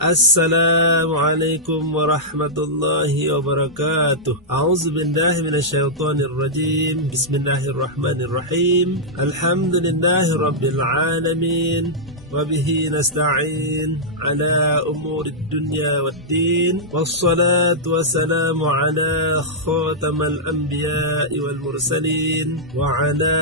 Assalamualaikum warahmatullahi wabarakatuh. A'udzu billahi minasyaitonir rajim. Bismillahirrahmanirrahim. Alhamdulillahi rabbil alamin. Wabihi nasta'in ala umurid dunya waddin. Wassalatu wassalamu ala khatamal anbiya'i wal mursalin wa ala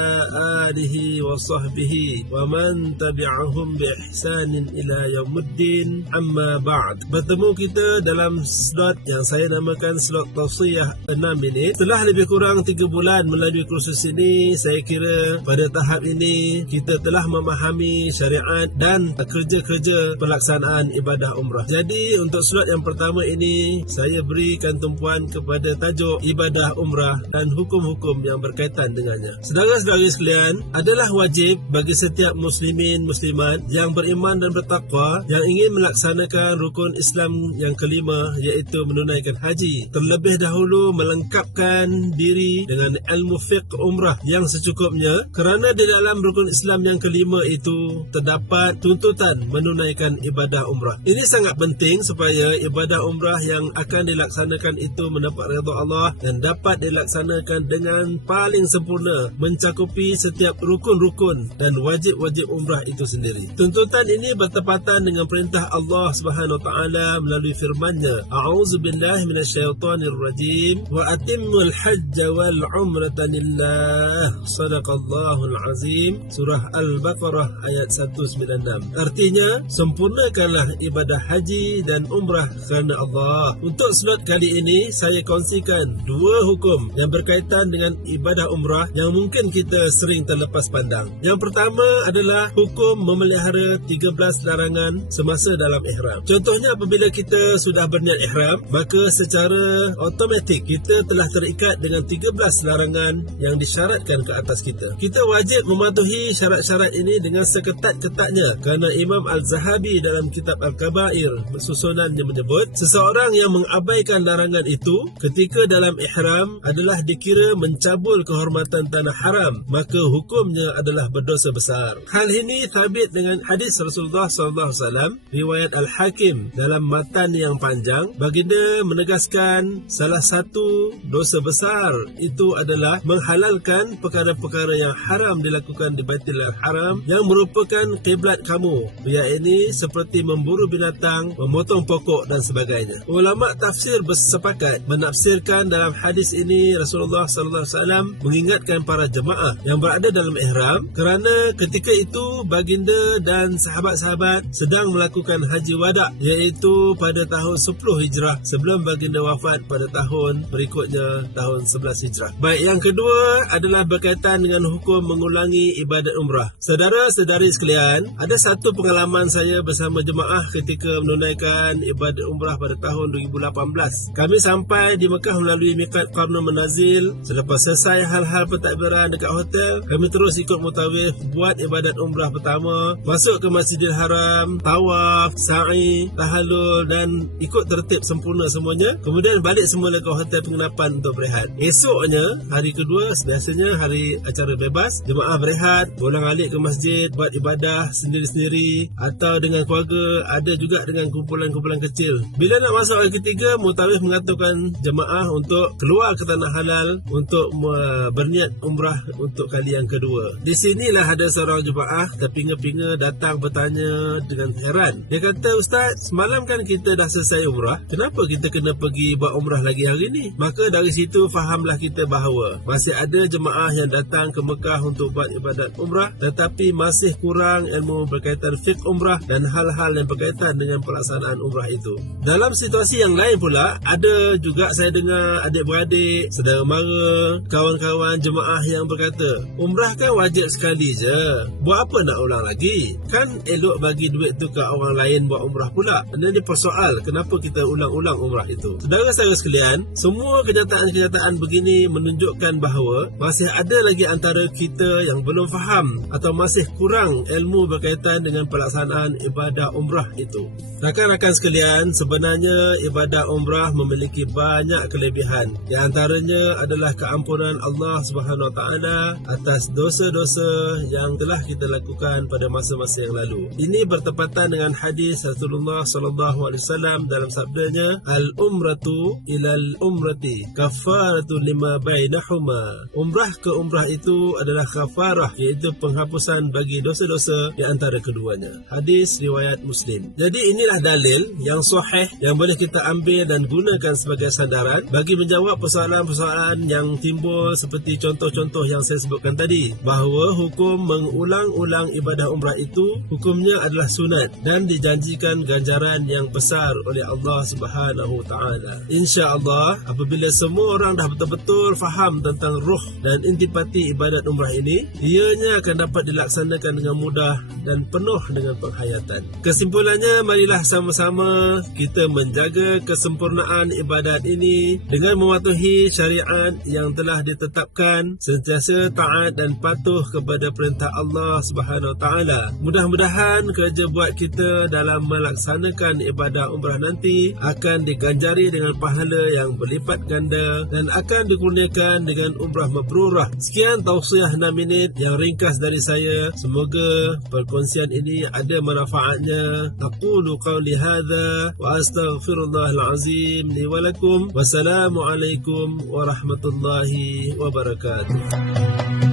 alihi wa sahbihi wa man tabi'ahum bi ihsanin ila yaumiddin. Amma ba'd. Bertemu kita dalam slot yang saya namakan slot tausiah 6 minit. Setelah lebih kurang 3 bulan melalui kursus ini, saya kira pada tahap ini kita telah memahami syariat dan kerja-kerja pelaksanaan ibadah umrah. Jadi untuk slot yang pertama ini, saya berikan tumpuan kepada tajuk ibadah umrah dan hukum-hukum yang berkaitan dengannya. Saudara-saudari sekalian, adalah wajib bagi setiap muslimin muslimat yang beriman dan bertakwa yang ingin melaksanakan rukun Islam yang kelima, iaitu menunaikan haji, terlebih dahulu melengkapkan diri dengan ilmu fiqh umrah yang secukupnya, kerana di dalam rukun Islam yang kelima itu terdapat tuntutan menunaikan ibadah umrah. Ini sangat penting supaya ibadah umrah yang akan dilaksanakan itu mendapat redha Allah dan dapat dilaksanakan dengan paling sempurna, mencakupi setiap rukun-rukun dan wajib-wajib umrah itu sendiri. Tuntutan ini bertepatan dengan perintah Allah Subhanahu wa taala melalui firman-Nya, A'udzu billahi minasyaitonir rajim, wa atimmul hajja wal umrata lillah. Shadaqallahul azim. Surah Al-Baqarah ayat 196. Artinya, sempurnakanlah ibadah haji dan umrah kerana Allah. Untuk slot kali ini, saya kongsikan 2 hukum yang berkaitan dengan ibadah umrah yang mungkin kita sering terlepas pandang. Yang pertama adalah hukum memelihara 13 larangan semasa dalam ihram. Contohnya, apabila kita sudah berniat ihram, maka secara automatik kita telah terikat dengan 13 larangan yang disyaratkan ke atas kita. Kita wajib mematuhi syarat-syarat ini dengan seketat-ketatnya, kerana Imam Al-Zahabi dalam kitab Al-Kabair susunannya menyebut, seseorang yang mengabaikan larangan itu ketika dalam ihram adalah dikira mencabul kehormatan tanah haram, maka hukumnya adalah berdosa besar. Hal ini sabit dengan hadis Rasulullah SAW riwayat Al-Hakim dalam matan yang panjang. Baginda menegaskan salah satu dosa besar itu adalah menghalalkan perkara-perkara yang haram dilakukan di Baitul Haram yang merupakan kiblat kamu, iaitu seperti memburu binatang, memotong pokok dan sebagainya. Ulama tafsir bersepakat menafsirkan dalam hadis ini Rasulullah SAW mengingatkan para jemaah yang berada dalam ihram, kerana ketika itu baginda dan sahabat-sahabat sedang melakukan haji wada', iaitu pada tahun 10 Hijrah sebelum baginda wafat pada tahun berikutnya, tahun 11 Hijrah. Baik, yang kedua adalah berkaitan dengan hukum mengulangi ibadat umrah. Saudara-saudari sekalian, ada satu pengalaman saya bersama jemaah ketika menunaikan ibadat umrah pada tahun 2018. Kami sampai di Mekah melalui miqat Qarnul Manazil. Selepas selesai hal-hal pentadbiran dekat hotel, kami terus ikut mutawif buat ibadat umrah pertama, masuk ke Masjidil Haram, tawaf, sa'i, tahallul dan ikut tertib sempurna semuanya. Kemudian balik semula ke hotel penginapan untuk berehat. Esoknya, hari kedua, biasanya hari acara bebas, jemaah berehat, bolak-balik ke masjid buat ibadah sendiri-sendiri atau dengan keluarga, ada juga dengan kumpulan-kumpulan kecil. Bila nak masuk hari ketiga, mutawif mengatakan jemaah untuk keluar ke tanah halal untuk berniat umrah untuk kali yang kedua. Di sinilah ada seorang jemaah terpinga-pinga datang bertanya dengan heran. Dia kata, Ustaz, semalam kan kita dah selesai umrah, kenapa kita kena pergi buat umrah lagi hari ni? Maka dari situ fahamlah kita bahawa masih ada jemaah yang datang ke Mekah untuk buat ibadat umrah tetapi masih kurang ilmu berkaitan fiqh umrah dan hal-hal yang berkaitan dengan pelaksanaan umrah itu. Dalam situasi yang lain pula, ada juga saya dengar adik-beradik, saudara mara, kawan-kawan jemaah yang berkata, umrah kan wajib sekali je, buat apa nak ulang lagi? Kan elok bagi duit tu ke orang lain buat umrah pula. Dan dia persoal kenapa kita ulang-ulang umrah itu. Saudara-saudara sekalian, semua kenyataan-kenyataan begini menunjukkan bahawa masih ada lagi antara kita yang belum faham atau masih kurang ilmu berkaitan berkaitan dengan pelaksanaan ibadah umrah itu. Rakan-rakan sekalian, sebenarnya ibadah umrah memiliki banyak kelebihan. Di antaranya adalah keampunan Allah Subhanahu Wa Taala atas dosa-dosa yang telah kita lakukan pada masa-masa yang lalu. Ini bertepatan dengan hadis Rasulullah sallallahu alaihi wasallam dalam sabdanya, al-umratu ilal umrati kafaratu lima bainahuma. Umrah ke umrah itu adalah kafarah, iaitu penghapusan bagi dosa-dosa di antara keduanya. Hadis riwayat Muslim. Jadi inilah dalil yang sahih yang boleh kita ambil dan gunakan sebagai sandaran bagi menjawab persoalan-persoalan yang timbul seperti contoh-contoh yang saya sebutkan tadi, bahawa hukum mengulang-ulang ibadah umrah itu hukumnya adalah sunat dan dijanjikan ganjaran yang besar oleh Allah Subhanahu Taala. Insya-Allah, apabila semua orang dah betul-betul faham tentang ruh dan intipati ibadat umrah ini, ianya akan dapat dilaksanakan dengan mudah dan penuh dengan penghayatan. Kesimpulannya, marilah sama-sama kita menjaga kesempurnaan ibadat ini dengan mematuhi syariat yang telah ditetapkan, sentiasa taat dan patuh kepada perintah Allah Subhanahu Wa Taala. Mudah-mudahan kerja buat kita dalam melaksanakan ibadah umrah nanti akan diganjari dengan pahala yang berlipat ganda dan akan dikurniakan dengan umrah mabrurah. Sekian tausiah 6 minit yang ringkas dari saya. Semoga perkongsian ini ada manfaatnya. Aqulu qawli hadza wa astaghfirullahal azim li wa lakum. Wassalamualaikum warahmatullahi wabarakatuh.